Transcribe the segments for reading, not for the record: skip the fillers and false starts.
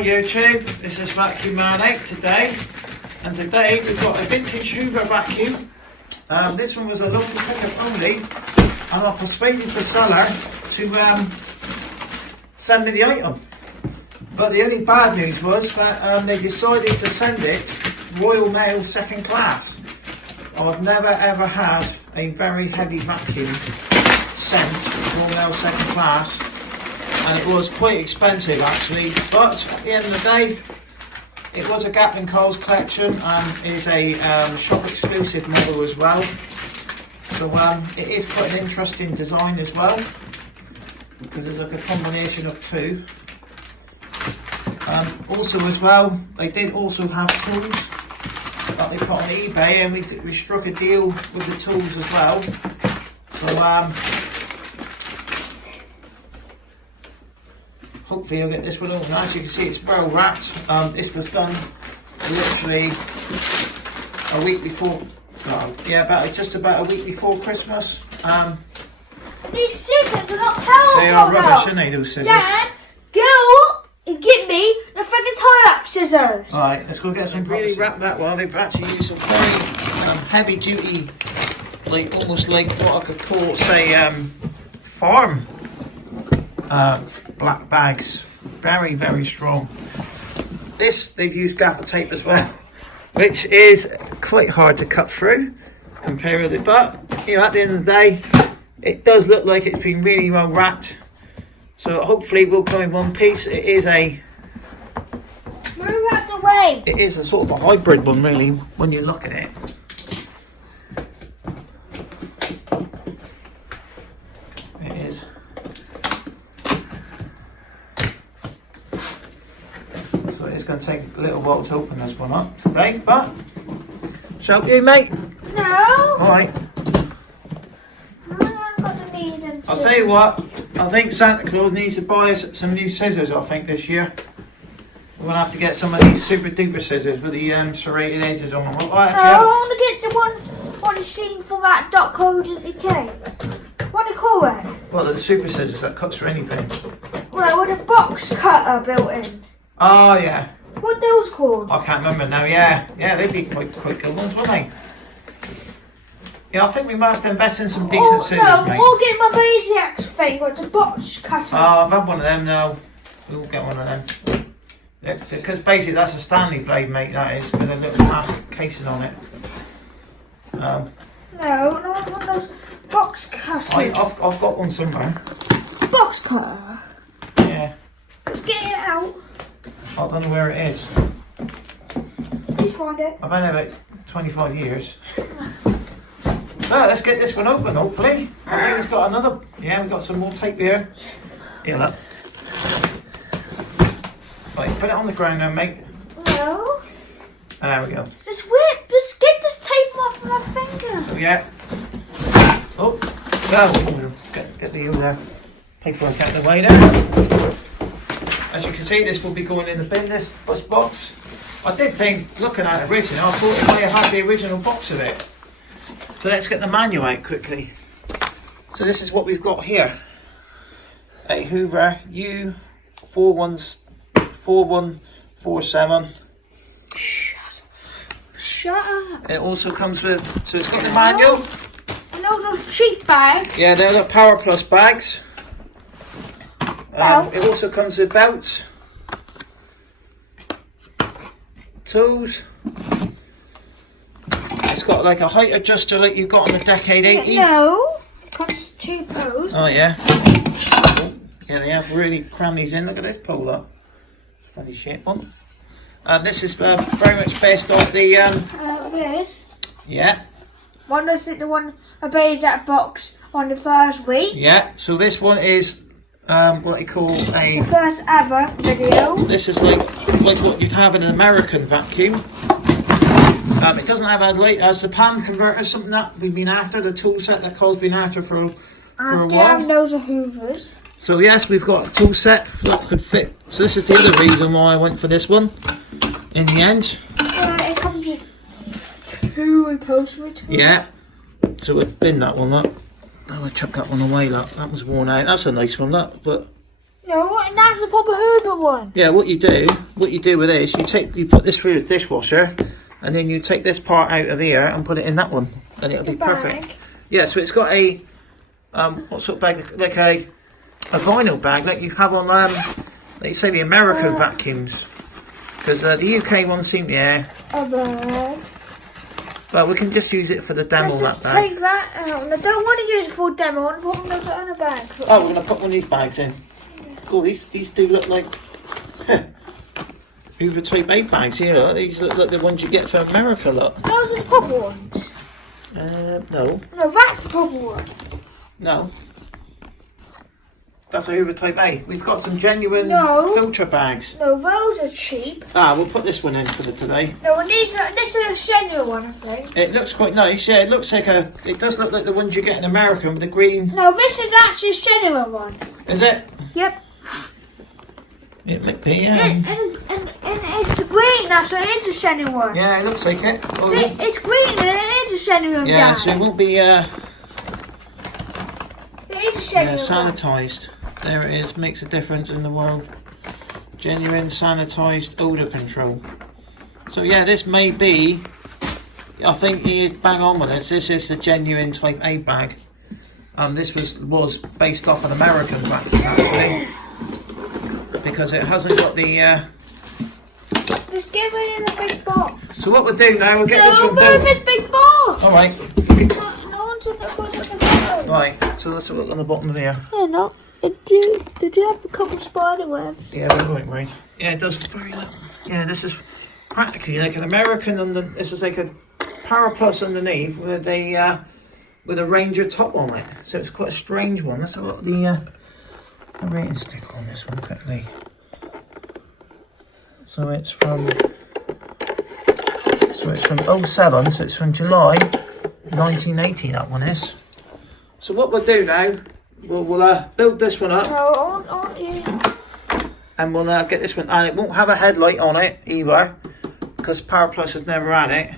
Hello YouTube, this is Vacuum Man 8 today, and today we've got a vintage Hoover vacuum. This one was a local pickup only, and I persuaded the seller to send me the item. But the only bad news was that they decided to send it Royal Mail second class. I've never ever had a very heavy vacuum sent Royal Mail second class. And it was quite expensive actually, but at the end of the day it was a Gap & Coles collection and is a shop exclusive model as well. So it is quite an interesting design as well, because there's like a combination of two. Also as well, they did also have tools that they put on eBay, and we struck a deal with the tools as well. So hopefully I'll get this one open. As you can see, it's well wrapped. This was done literally a week before, just about a week before Christmas. These scissors are not powerful. They are rubbish, aren't they, those scissors? Dad, go and get me the freaking tie-up scissors. Alright, let's go get some. Really wrap that well. They've actually used some very heavy duty, like almost like what I could call, say, farm black bags. Very, very strong. This, they've used gaffer tape as well, which is quite hard to cut through compared with it, but you know, at the end of the day it does look like it's been really well wrapped, so hopefully it will come in one piece. It is a it is a sort of a hybrid one really when you look at it. It is. So it's going to take a little while to open this one up today, but shall you, mate? No. Alright. I'll tell you what, I think Santa Claus needs to buy us some new scissors, I think, this year. We're going to have to get some of these super duper scissors with the serrated edges on them. I want to get the one you seen from that .co.uk. What do you call it? Well, the super scissors that cuts for anything. Well, with a box cutter built in. Oh, yeah. What are those called? I can't remember now, yeah. Yeah, they'd be quite good ones, wouldn't they? Yeah, I think we might have to invest in some decent scissors, mate. Or get my Basiacs thing with the box cutter. Oh, I've had one of them now. We'll get one of them. Yeah, because basically that's a Stanley blade, mate, that is, with a little plastic casing on it. No, not one of those box cutters. I've got one somewhere. Box cutter? Yeah. Let's get it out. I don't know where it is. Please find it. I've been there about 25 years. Well, let's get this one open, hopefully. I think it's got another. Yeah, we've got some more tape here. Here, look. Right, put it on the ground now, mate. No. There we go. Just get this tape off my finger. So, yeah. Oh, well, get the paperwork out of the way there. As you can see, this will be going in the bin, this box. I did think, looking at it originally, I thought it may have had the original box of it. So let's get the manual out quickly. So this is what we've got here. A Hoover U4147. Shut up. It also comes with, so it's got the manual. And those cheap bags. Yeah, they're the Power Plus bags. It also comes with belts, tools. It's got like a height adjuster like you've got on the Decade 80. No, it comes two poles. Oh yeah. Oh, yeah, they have really crammed these in. Look at this pole up. Funny shape one. This is very much based off the this. Yeah. One is the one obeys that box on the first week. Yeah. So this one is what they call the first ever video. This is like what you'd have in an American vacuum. It doesn't have a light as the pan converter, something that we've been after, the tool set that Cole's been after for a while. Damn, those are Hoovers. So yes, we've got a tool set that could fit. So this is the other reason why I went for this one in the end. It comes with two upholstery. Yeah. So we'd bin that one up. I'm gonna chuck that one away, look. That was worn out. That's a nice one, look, but No, and that's the proper Hoover one. Yeah, what you do with this, you put this through the dishwasher, and then you take this part out of here and put it in that one, and it'll be perfect. Yeah, so it's got a what sort of bag? Like a vinyl bag, like you have on like you say the American vacuums, because the UK ones seem Well, we can just use it for the demo. Let's just take that out. I don't want to use it for demo. I want to put it in a bag. Oh, we're going to put one of these bags in. Cool, these do look like Hoover Type A bags here. Look. These look like the ones you get for America, look. Those are the proper ones. No. No, that's the proper one. No. That's a Hoover Type A. We've got some genuine filter bags. No, those are cheap. We'll put this one in for today. No, this is a genuine one, I think. It looks quite nice, yeah. It looks like it does look like the ones you get in America with the green. No, this is actually a genuine one. Is it? Yep. It might be, And it's green, that's why it is a genuine one. Yeah, it looks like it. Oh, It's green and it is a genuine one. Yeah, so it won't be it is a genuine sanitised. There it is, makes a difference in the world. Genuine sanitised odour control. So yeah, this may be, I think he is bang on with this. This is the genuine Type A bag. This was based off an American vacuum actually, because it hasn't got the. Just give it in a big box. So what we'll do now, we'll get this one built. built. This big box. All right. No one took it in the bag. Right. So let's look on the bottom of here. Yeah, no. Did you have a couple of spider webs? Yeah, we won't worry. Yeah, it does very little. Yeah, this is practically like an American this is like a Power Plus underneath with a Ranger top on it. So it's quite a strange one. Let's have a look at the rating sticker on this one quickly. So it's from 07, so it's from July 1980, that one is. So what we'll do now, we'll build this one up. No, aren't you? And we'll get this one, and it won't have a headlight on it either, because Power Plus has never had it.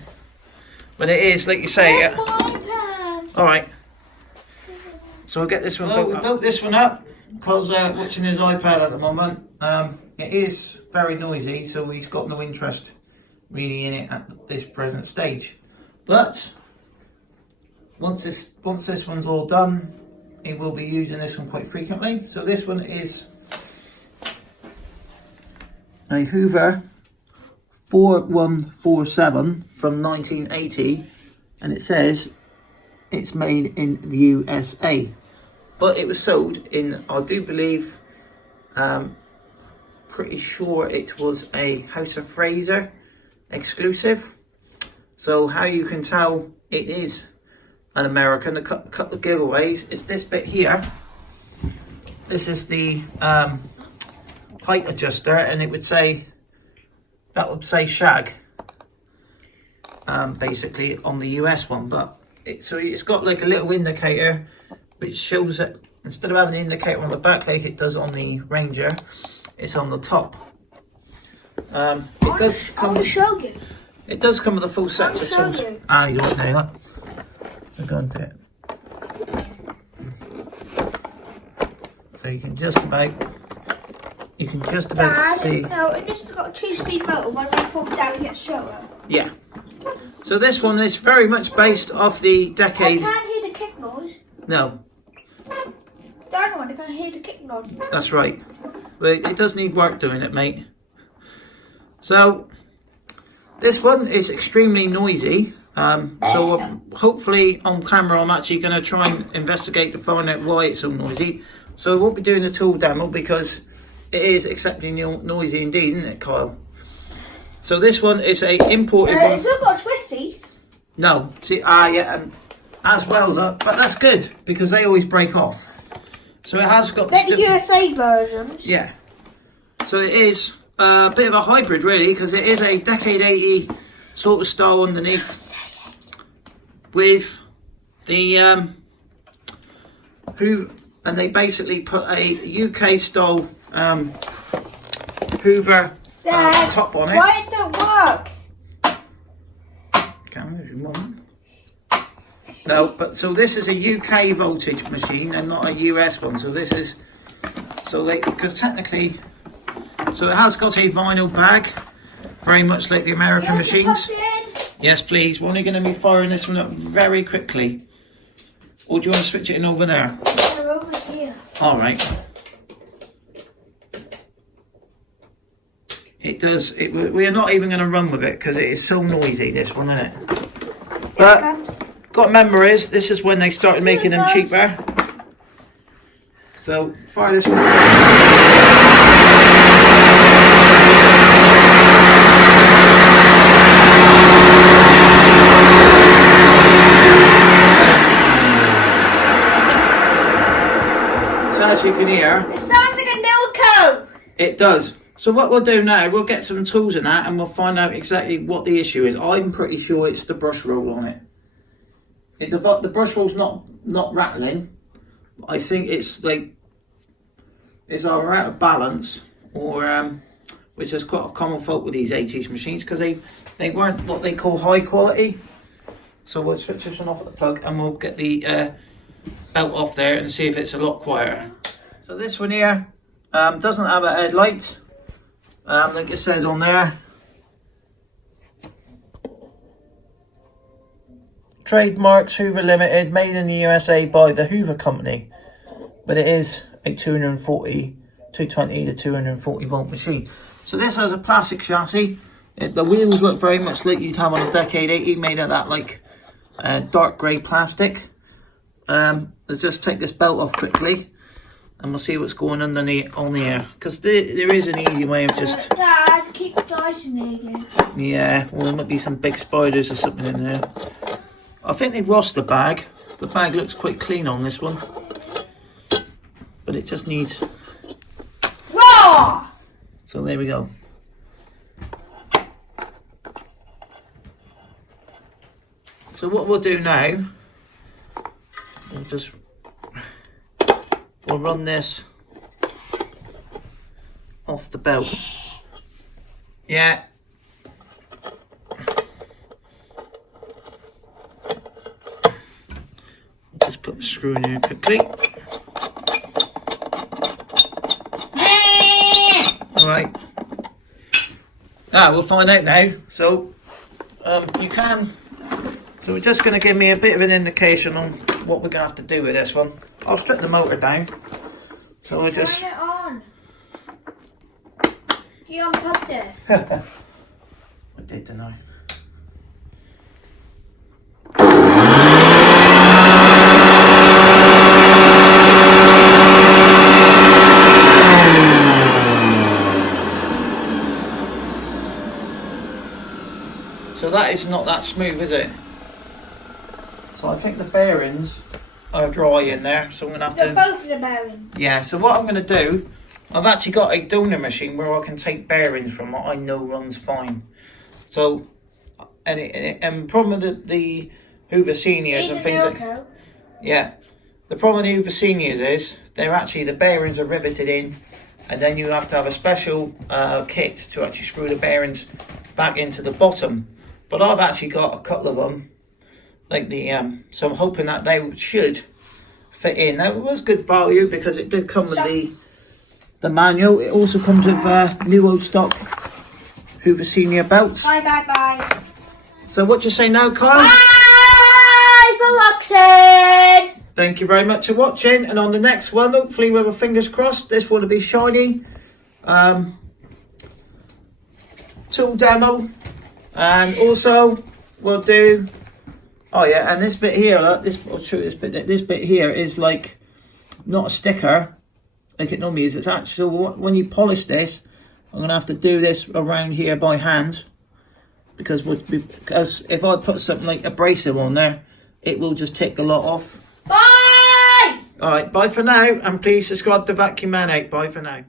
But it is, like you say. Alright. So we'll get this one built up. We built this one up because watching his iPad at the moment. It is very noisy, so he's got no interest really in it at this present stage. But once this one's all done, he will be using this one quite frequently. So this one is a Hoover 4147 from 1980, and it says it's made in the USA, but it was sold in, I do believe, pretty sure it was a House of Fraser exclusive. So how you can tell it is an American, a couple of giveaways, is this bit here. This is the height adjuster, and it would say, that would say shag, basically on the US one, but so it's got like a little indicator which shows that instead of having an indicator on the back like it does on the Ranger, it's on the top. It does come with a full set of tools. You want to know that? We're going to it. So you can just about see. No, it just got a 2-speed motor. When we put it down, it gets shorter. Yeah. So this one is very much based off the decade. I can't hear the kick noise. No. That one, I can't hear the kick noise. That's right. But it does need work doing it, mate. So this one is extremely noisy. So hopefully on camera I'm actually going to try and investigate to find out why it's so noisy. So we won't be doing a tool demo because it is exceptionally noisy indeed, isn't it, Kyle? So this one is a imported one. It's not got twisties. No, see, yeah, and as well, look, but that's good because they always break off. So it has got the USA versions. Yeah. So it is a bit of a hybrid, really, because it is a decade 80 sort of style underneath with the Hoover, and they basically put a UK style Hoover top on it. Why it don't work? Can if you want. No, but so this is a UK voltage machine and not a US one. So this is So because technically, so it has got a vinyl bag, very much like the American machines. Yes, please. We're only going to be firing this one up very quickly. Or do you want to switch it in over there? Over here. All right. It does. We are not even going to run with it because it is so noisy. This one, isn't it? But got to remember is this is when they started making them cheaper. So fire this one. As you can hear, it sounds like a new coat. It does. So what we'll do now, we'll get some tools in that and we'll find out exactly what the issue is. I'm pretty sure it's the brush roll on it. The brush roll's not rattling. I think it's like it's either out of balance or which is quite a common fault with these 80s machines because they weren't what they call high quality. So we'll switch this one off at the plug and we'll get the belt off there and see if it's a lot quieter. So this one here doesn't have a headlight, like it says on there. Trademarks Hoover Limited, made in the USA by the Hoover Company. But it is a 220 to 240 volt machine. So this has a plastic chassis. The wheels look very much like you'd have on a Decade 80, made of that like dark grey plastic. Let's just take this belt off quickly and we'll see what's going on the air because there is an easy way of just Dad, keep the dice in there again. Yeah, well there might be some big spiders or something in there. I think they've lost the bag. The bag looks quite clean on this one, but it just needs Raw! So there we go. So what we'll do now, we'll run this off the belt. Yeah. Just put the screw in here quickly. Alright. We'll find out now. So you can. So we're just going to give me a bit of an indication on what we're going to have to do with this one. I'll strip the motor down. So we'll just... Turn it on. You unplugged it. I did, didn't I? So that is not that smooth, is it? So I think the bearings are dry in there, so I'm going to have They're to... both of the bearings. Yeah, so what I'm going to do, I've actually got a donor machine where I can take bearings from what I know runs fine. So, and problem with the Hoover Seniors and things like... Yeah, the problem with the Hoover Seniors is, they're actually, the bearings are riveted in, and then you have to have a special kit to actually screw the bearings back into the bottom. But I've actually got a couple of them, like the, so I'm hoping that they should fit in. Now, it was good value because it did come with the manual. It also comes with new old stock Hoover Senior belts. Bye. So what do you say now, Kyle? Bye for watching. Thank you very much for watching. And on the next one, hopefully with our fingers crossed, this one will be shiny. Tool demo. And also we'll do, oh yeah, and this bit here, I'll show you this bit. This bit here is like not a sticker like it normally is. It's actually, when you polish this, I'm gonna have to do this around here by hand because if I put something like abrasive on there, it will just take the lot off. Bye! Alright, bye for now, and please subscribe to Vacuum Man 8. Bye for now.